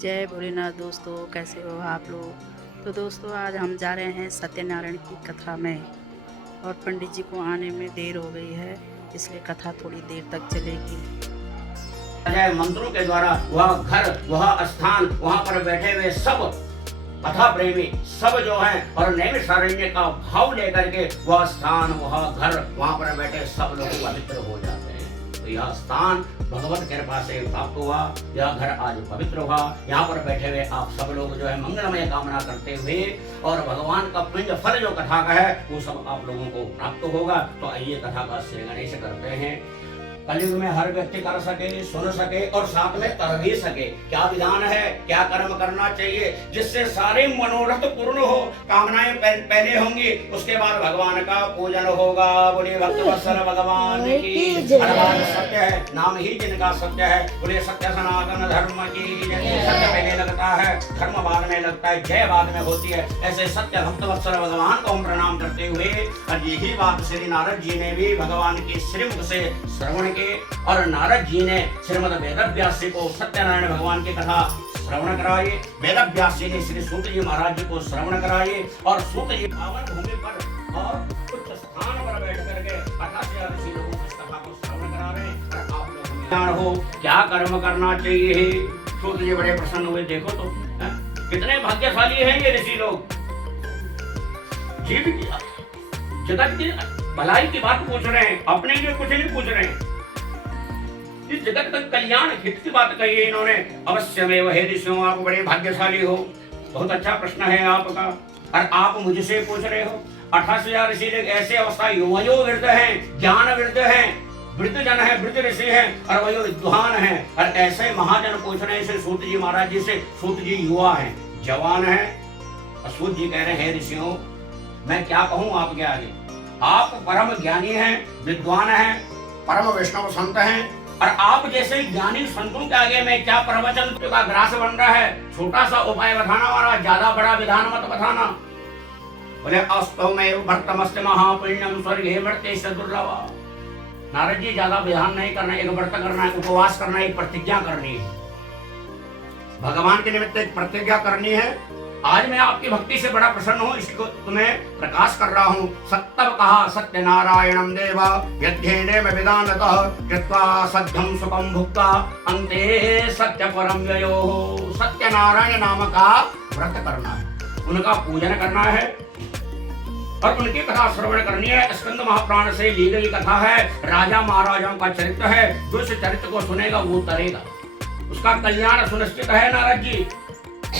जय भोलेनाथ दोस्तों, कैसे हो आप लोग। तो दोस्तों आज हम जा रहे हैं सत्यनारायण की कथा में और पंडित जी को आने में देर हो गई है, इसलिए कथा थोड़ी देर तक चलेगी। मंत्रों के द्वारा वह घर, वह स्थान, वहां पर बैठे हुए सब कथा प्रेमी सब जो हैं और नैमिषारण्य का भाव लेकर के वह स्थान, वह घर, वहां पर बैठे सब लोग पवित्र हो जाते हैं। तो यह स्थान भगवत कृपा से प्राप्त हुआ, यह घर आज पवित्र हुआ। यहाँ पर बैठे हुए आप सब लोग जो है मंगलमय कामना करते हुए और भगवान का पुण्य फल जो कथा का है वो सब आप लोगों को प्राप्त होगा। तो आइए कथा का श्री गणेश करते हैं। कलयुग में हर व्यक्ति कर सके, सुन सके और साथ में कर भी सके। क्या विधान है, क्या कर्म करना चाहिए जिससे सारे मनोरथ पूर्ण हो, कामनाएं पहले होंगी, उसके बाद भगवान का पूजन होगा। बोले भक्त वत्सल भगवान की सत्य है, नाम ही जिनका सत्य है। बोले सत्य सनातन धर्म की। सत्य पहले लगता है, धर्म बाद में लगता है, जय बाद में होती है। ऐसे सत्य भक्त वत्सल भगवान को हम प्रणाम करते हुए और यही बात श्री नारद जी ने भी भगवान की श्रीमुख से श्रवण और नारद जी ने श्रीमद वेदव्यास जी को सत्यनारायण भगवान की कथा श्रवण कराई। वेदव्यास जी ने श्री सूत जी महाराज जी को श्रवण कराई और सूत जी पावन भूमि पर और उच्च स्थान पर बैठ करके 88 ऋषि लोगों को इस कथा को श्रवण करा रहे हैं। और आप लोग ज्ञान हो क्या कर्म करना चाहिए। सूत जी बड़े प्रसन्न हुए, देखो तो कितने भाग्यशाली हैं ये ऋषि लोग। जीव की जगत की भलाई की बात पूछ रहे हैं, अपने लिए कुछ नहीं पूछ रहे हैं। इस जगत का कल्याण हित की बात कही है इन्होंने। अवश्य में वह ऋषियों आप बड़े भाग्यशाली हो। बहुत अच्छा प्रश्न है आपका और आप मुझसे पूछ रहे हो। 88 ऋषि ऐसे अवस्था वयो वृद्ध हैं, ज्ञान वृद्ध हैं, वृद्ध जन है, वृद्ध ऋषि हैं और वयो विद्वान हैं। और ऐसे महाजन पूछ रहे हैं सूत जी महाराज जी से। सूत जी युवा हैं, जवान हैं और सूत जी कह रहे हैं ऋषियों मैं क्या कहूँ आपके आगे। आप परम ज्ञानी हैं, विद्वान हैं, परम वैष्णव संत हैं और आप जैसे ज्ञानी संतों के आगे में क्या प्रवचन का ग्रास बन रहा है। छोटा सा उपाय बताना वाला, ज्यादा बड़ा विधान मत बताना। बोले अस्तौ में भर्तमस्ते महापुण्यम स्वर्गे वर्ते दुर्लभा। नारद जी ज्यादा विधान नहीं करना, एक व्रत करना है, उपवास करना है, एक प्रतिज्ञा करनी है, भगवान के निमित्त एक प्रतिज्ञा करनी है। आज मैं आपकी भक्ति से बड़ा प्रसन्न हूँ, इसको तुम्हें प्रकाश कर रहा हूँ। सत्तव कहा सत्यनारायणं देव यद्येने में विदानतः कृत्वा सत्यं सुखं भुक्ता अन्ते सत्य परम व्ययो। सत्यनारायण नाम का व्रत करना है, उनका पूजन करना है और उनकी कथा श्रवण करनी है। स्कंद महापुराण से ली गई कथा है, राजा महाराजाओं का चरित्र है। जो इस चरित्र को सुनेगा वो तरेगा, उसका कल्याण सुनिश्चित है। नारद जी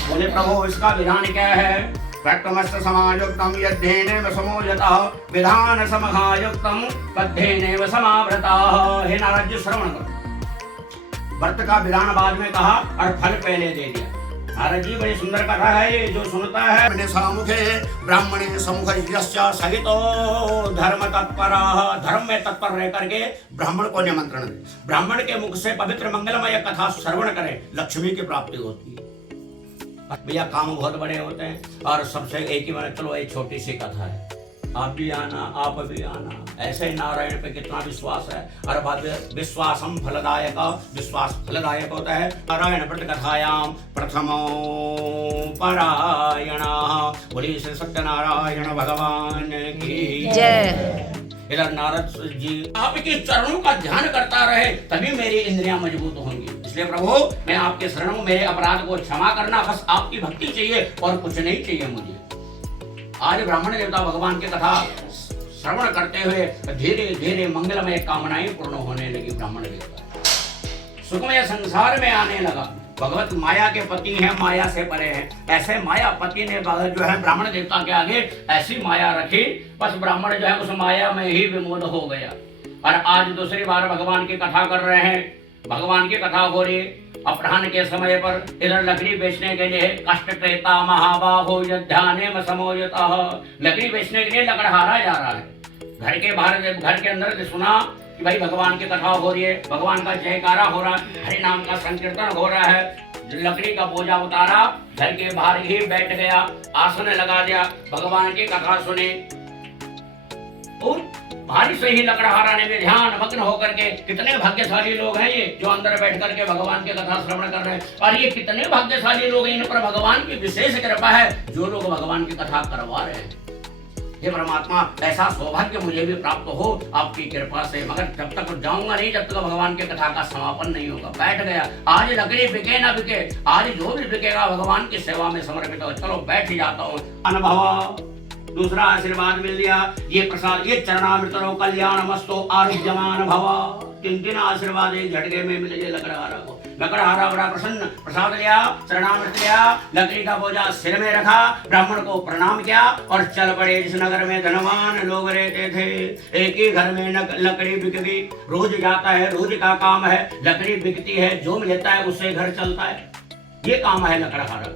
बोले प्रभु इसका विधान क्या है। व्यक्तमस्त समायुक्तम यद्धेनेव समोजतः विधान समघायुक्तम पद्धेनेव समावृतः। हे नारद जी श्रवण करो। व्रत का विधान बाद में कहा और फल पहले दे दिया। नारद जी बड़ी सुंदर कथा है ये, जो सुनता है मेरे सामुखे ब्राह्मणे समुख यस्य सहितो धर्म तत्परः। धर्म में तत्पर रह करके ब्राह्मण को निमंत्रण दे, ब्राह्मण के मुख से पवित्र मंगलमय कथा श्रवण करे, लक्ष्मी की प्राप्ति होती है। भैया काम बहुत बड़े होते हैं और सबसे एक ही बार चलो एक छोटी सी कथा है, आप भी आना, आप भी आना। ऐसे नारायण पे कितना विश्वास है और भव्य विश्वासम फलदायक, विश्वास फलदायक होता है। नारायण व्रत कथायाम प्रथमो परायण। बोलिए श्री सत्यनारायण भगवान की जय। इधर नारद जी आपके चरणों का ध्यान करता रहे तभी मेरी इंद्रियां मजबूत होंगी। इसलिए प्रभु मैं आपके शरण हूं, मेरे अपराध को क्षमा करना, बस आपकी भक्ति चाहिए और कुछ नहीं चाहिए मुझे। आज ब्राह्मण देवता भगवान की कथा श्रवण करते हुए धीरे धीरे मंगलमय कामनाएं पूर्ण होने लगी। ब्राह्मण देवता सुखमय संसार में आने लगा। भगवत माया के पति हैं, माया से परे हैं। ऐसे माया पति ने जो है ब्राह्मण देवता के आगे ऐसी माया रखी, बस ब्राह्मण जो है उस माया में ही विमोद हो गया। और आज दूसरी बार भगवान की कथा कर रहे हैं, भगवान की कथा हो रही। अपराह्न के समय पर इधर लकड़ी बेचने के लिए कष्ट क्रेता महाबाहो यद्याने में समोयतः। लकड़ी बेचने के लिए लकड़हारा जा रहा है। घर के बाहर, घर के अंदर सुना कि भाई भगवान की कथा हो रही है, भगवान का जयकारा हो रहा है, हरि नाम का संकीर्तन हो रहा है। लकड़ी का बोझा उतारा, घर के बाहर ही बैठ गया, आसन लगा दिया, भगवान की कथा सुनी। और भारी से ही लकड़हारा ने भी ध्यान मग्न होकर के, कितने भाग्यशाली लोग हैं ये जो अंदर बैठ करके भगवान के कथा श्रवण कर रहे हैं। और ये कितने भाग्यशाली लोग हैं, इन पर भगवान की विशेष कृपा है जो लोग भगवान की कथा करवा रहे हैं। हे परमात्मा, ऐसा सौभाग्य मुझे भी प्राप्त हो आपकी कृपा से। मगर जब तक जाऊंगा नहीं, जब तक भगवान के कथा का समापन नहीं होगा। बैठ गया, आज लकड़ी बिके ना बिके, आज जो भी बिकेगा भगवान की सेवा में समर्पित हो। चलो बैठ ही जाता हूँ। अनुभव दूसरा आशीर्वाद मिल लिया, ये प्रसाद, ये चरणामृत कल्याण मस्तो आरोग्यमान भव। तीन आशीर्वाद एक झटके में मिल गए लकड़हारा को। लकड़हारा बड़ा प्रसन्न, प्रसाद लिया, चरणामृत लिया, लकड़ी का बोझा सिर में रखा, ब्राह्मण को प्रणाम किया और चल पड़े। जिस नगर में धनवान लोग रहते थे, एक ही घर में लकड़ी बिक गई। रोज जाता है, रोज का काम है, लकड़ी बिकती है, जो मिलता है उससे घर चलता है। ये काम है लकड़हारा।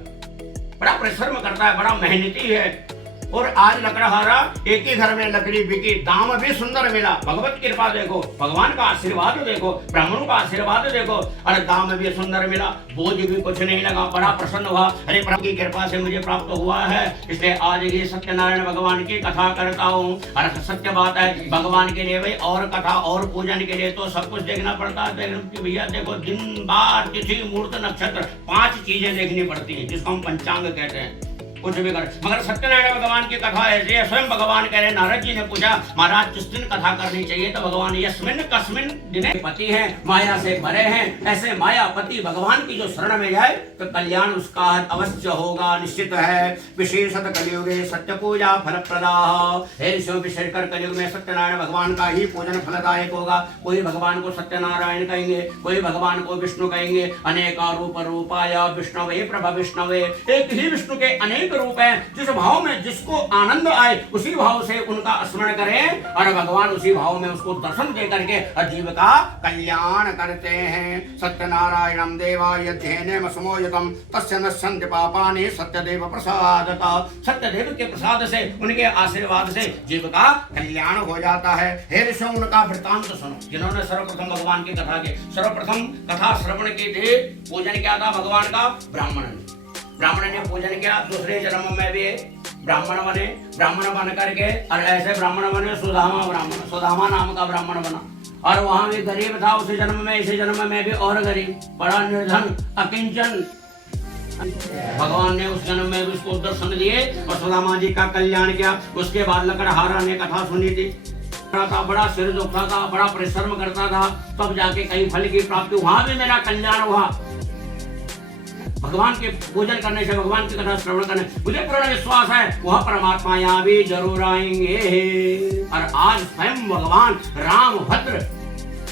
बड़ा परिश्रम करता है, बड़ा मेहनती है। और आज लकड़हारा एक ही घर में लकड़ी बिकी, दाम भी सुंदर मिला। भगवत कृपा देखो, भगवान का आशीर्वाद देखो, ब्राह्मणों का आशीर्वाद देखो, और दाम भी सुंदर मिला, बोझ भी कुछ नहीं लगा। बड़ा प्रसन्न हुआ, अरे प्रभु की कृपा से मुझे प्राप्त हुआ है, इसलिए आज ये सत्यनारायण भगवान की कथा करता हूँ। और सत्य बात है, भगवान के लिए भाई और कथा और पूजन के लिए तो सब कुछ देखना पड़ता है। भैया देखो, दिन बार तिथि मुहूर्त नक्षत्र 5 चीजें देखनी पड़ती है, जिसको हम पंचांग कहते हैं। कुछ भी कर, मगर सत्यनारायण भगवान की कथा ऐसी है। स्वयं भगवान कह रहे, नारद जी ने पूछा महाराज किस दिन कथा करनी चाहिए, तो भगवान यस्मिन कस्मिन दिने पति हैं, माया से भरे हैं, ऐसे मायापति भगवान की जो शरण में जाए तो कल्याण उसका अवश्य होगा, निश्चित है। विशेषत कलियुगे सत्य पूजा फल प्रदा। विशेषकर कलियुग में सत्यनारायण भगवान का ही पूजन फलदायक होगा। कोई भगवान को सत्यनारायण कहेंगे, कोई भगवान को विष्णु कहेंगे। अनेका रूप रूपाय विष्णवे प्रभ विष्णवे, एक ही विष्णु के अनेक रूप है। जिस भाव में जिसको आनंद आए उसी भाव से उनका स्मरण करें, और भगवान उसी भाव में उसको दर्शन दे करके जीव का कल्याण करते हैं। सत्यनारायणम देवायध्येन समोयतम तस्य नश्यन्ति पापानि सत्यदेव प्रसादतः। सत्यदेव के प्रसाद से, उनके आशीर्वाद से जीव का कल्याण हो जाता है। हे ऋषियों, उनका वृत्तांत सुनो, जिन्होंने सर्वप्रथम भगवान की कथा के सर्वप्रथम कथा श्रवण की थी। पूजन क्या था भगवान का? ब्राह्मण ने पूजन किया। दूसरे जन्म में भी ब्राह्मण बने, ब्राह्मण बन करके, और ऐसे ब्राह्मण बने सुदामा ब्राह्मण, सुदामा नाम का ब्राह्मण बना। और वहां भी गरीब था उसी जन्म में, इसी जन्म में भी और गरीब, बड़ा निर्धन अकिंचन। भगवान ने उस जन्म में भी उसको दर्शन दिए और सुदामा जी का कल्याण किया। उसके बाद लकड़हारा ने कथा सुनी थी, बड़ा सिर दुखता था, बड़ा परिश्रम करता था, तब जाके कई फल की प्राप्ति, वहां भी मेरा कल्याण हुआ। भगवान के पूजन करने से, भगवान की कथा श्रवण करने, मुझे पूर्ण विश्वास है वह परमात्मा यहाँ भी जरूर आएंगे। और आज स्वयं भगवान राम भद्र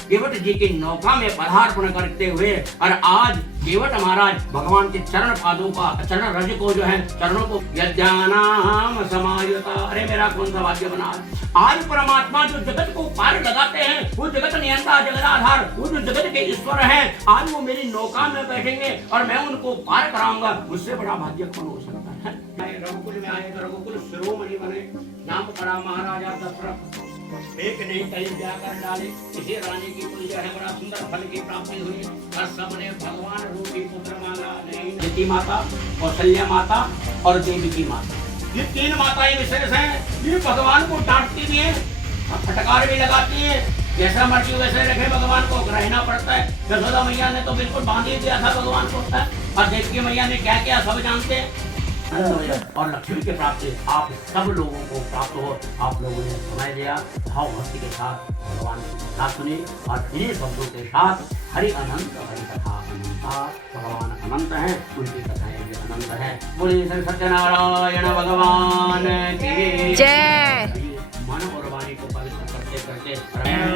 केवट जी की नौका में पदार्पण करते हुए, और आज केवट महाराज भगवान के चरण पादों का, चरण रज को जो है, चरणों को यज्ञानाम समायुता। अरे मेरा कौन सा भाग्य बना। आज परमात्मा जो जगत को पार लगाते हैं, वो जगत नियंता, जगदाधार, वो जो जगत के ईश्वर हैं, आज वो मेरी नौका में बैठेंगे और मैं उनको पार कराऊंगा। उससे बड़ा भाग्य कौन हो सकता है। रघुकुल में आए तो रघुकुल शिरोमणि बने, नाम पड़ा महाराजा दशरथ। एक नहीं कहीं जाकर डाले, किसी रानी की कोई जो है बड़ा सुंदर फल की प्राप्ति हुई, और सबने भगवान रूपी पुत्र मांगा। नहीं, माता, कौशल्या माता और देवी की माता, ये 3 माताएं विशेष हैं। ये भगवान को डांटती भी है, फटकार भी लगाती है। जैसा मर्जी वैसे रखे, भगवान को रहना पड़ता है। यशोदा मैया ने तो बिल्कुल बांध ही दिया था भगवान को, और देवकी मैया ने क्या किया सब जानते हैं। और लक्ष्मी के प्राप्ति आप सब लोगों को प्राप्त हो। आप लोगों ने समय दिया, भाव भक्ति के साथ भगवान की कथा सुनी, और इन्हीं शब्दों के साथ हरि अनंत, हरि कथा अनंत, भगवान अनंत है, उनकी कथाएं भी अनंत है। बोलिए श्री सत्यनारायण भगवान की जय। मन और वाणी को पवित्र करते करते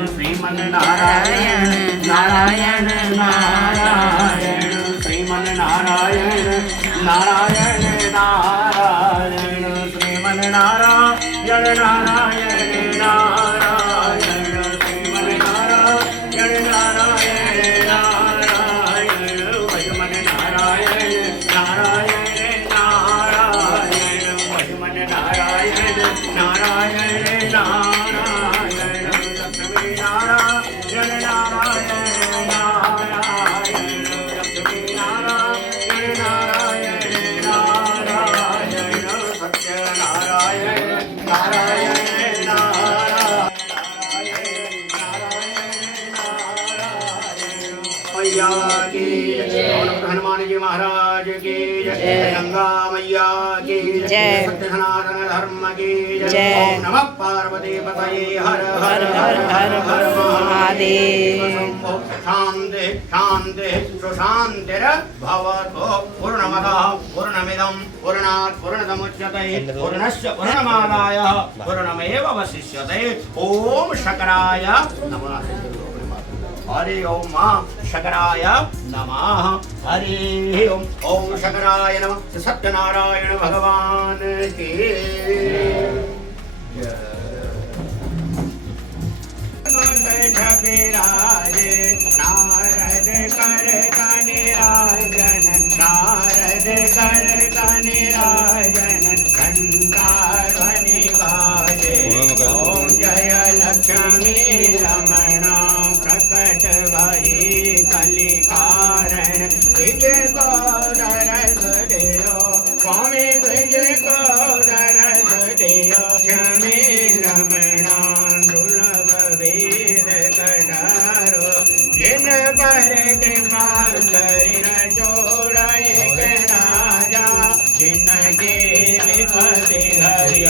श्रीमन नारायण नारायण नारायण, श्रीमन नारायण नारायण नारायण, श्रीमन नारायण नारायण नारायण, श्रीमन नारायण नारायण नारायण, भजमन नारायण नारायण नारायण, भजमन नारायण नारायण नारायण, लक्ष्मी नारायण नारायण नारायण, लक्ष्मी नारायण नारायण नारायण, सत्य नारायण नारायण नारायण। जी महाराज की जय, गंगा मैया की जय, सत्य सनातन धर्म की जय। ओम नमः पार्वती पतये हर हर हर हर हर महादेव। शंभो शांति शांति सुशांतिर्भवतु। पूर्णमदः पूर्णमिदं पूर्णात् पूर्णमुदच्यते पूर्णस्य पूर्णमादाय पूर्णमेवावशिष्यते। ओम शकराय नमः। हरि ओम शकराय नमः। हरि ओम। ओम शकराय नमः। सत्यनारायण भगवान की विराजे नारद कर कनिराजन, नारद कर कनिराजन, घंटाध्वनि बाजे। ओम जय लक्ष्मी रमणा प्रकट भई कलिकारण, विजय को दरस देओ स्वामी, विजय को दरस देओ। लक्ष्मी रमणा दुर्लभ वीर कटारो, जिन पर कृपा करि जोड़ा एक राजा, जिनके विपति हरि।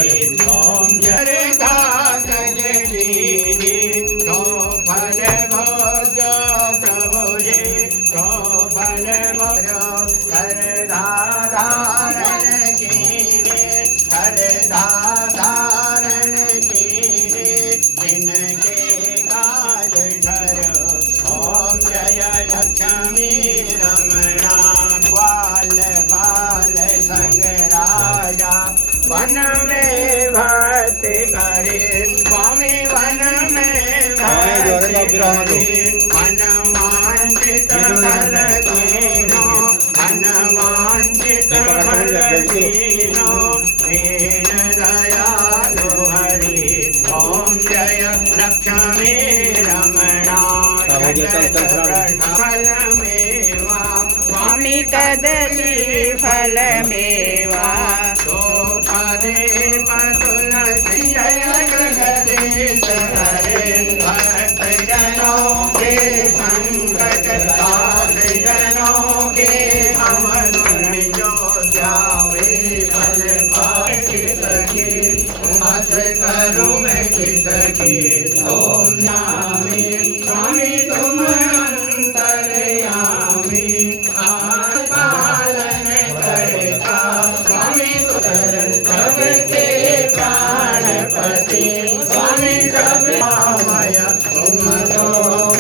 ओम जय दास जली तो फल भोज प्रभु जी, तो फल भोज कर धारण कीने, कर धारण कीने, जिनके काज धर। ओम जय लक्ष्मी रमणा ग्वाल बाल संग राजा, वन में भक्ति करे स्वामी, वन में भक्ति करे। हनुमानचित फल कीनो, हनुमानचित फल कीनो, दीन दयालु हरि। ओम जय लक्ष्मी रमणा फल मेवा स्वामी, कदली फल मेवा। तो पदे तुलसी जय जगदीश हरे, भक्त जनों के संकट दास जनों के अमर जो जावे फल पाए किसके, उमस करूँ मैं किसके। ओम नामी स्वामी तुम अंतर्यामी, पालन करता स्वामी सबके प्राणपति, स्वामी सब माया तुम तो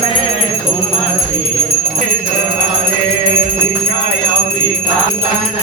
मैं तुम सी। हरे विजय विकांतन